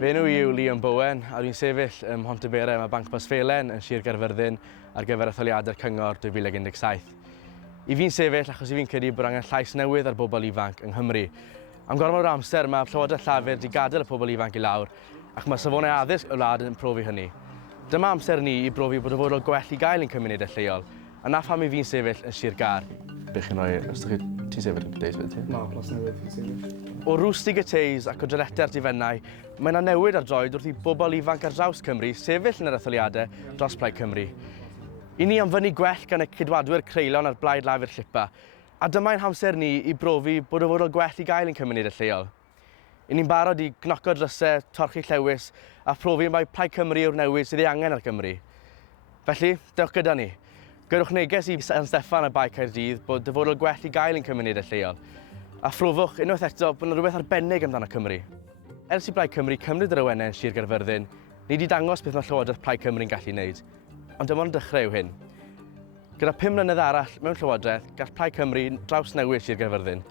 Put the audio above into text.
Fe nhw yw Bowen, a dwi'n sefyll ym Pontyberem a Bancffosfelen yn Sir Gâr ar gyfer etholiadau'r cyngor 2017. I fi'n sefyll achos i fi'n credu bod angen llais newydd ar bobl ifanc yng Nghymru. Am gormod o amser mae Llywodraeth Llafur wedi gadael y pobl ifanc i lawr ac mae safonau addysg y wlad yn profi hynny. Dyma amser ni i brofi bod y fodol gwell i gael ein cymunedau lleol, a na pham i fi'n sefyll yn Sir Gâr. Be chi'n rhoi, os ydych ti'n sefyll yn gydaes fyd ti? Na, plas newydd fi'n sefyll. O rwstig y teis ac o dryletau'r difennau, mae yna newid ar droed wrth i bobl ifanc ar draws Cymru sefyll yn yr etholiadau dros Blaid Cymru. I ni anfynnu gwell gan y cydwadwyr creulon ar blaid lafur llipa, a dyma'n hamser ni i brofi bod y fodol gwell i gael ein cymunedau lleol. I ni'n barod i gnoco drysau, torchi llewis a profi mae Plaid Cymru yw'r newid sydd ei angen ar Gymru. Felly, dewch gyda ni. Gyrwch neges i San Steffan a Bai Caerdydd bod y fodol gwell i gael ein cymunedau lleol. A phrofwch unwaith eto bod yna rhywbeth arbennig amdano Cymru. Ers i Blaid Cymru cymryd yr awenau yn Sir Gâr, ni wedi dangos beth mae Llywodraeth Plaid Cymru'n gallu wneud. Ond dim ond dechrau yw hyn. Gyda 5 mlynedd arall mewn Llywodraeth, gall Plaid Cymru draws newid Sir Gâr.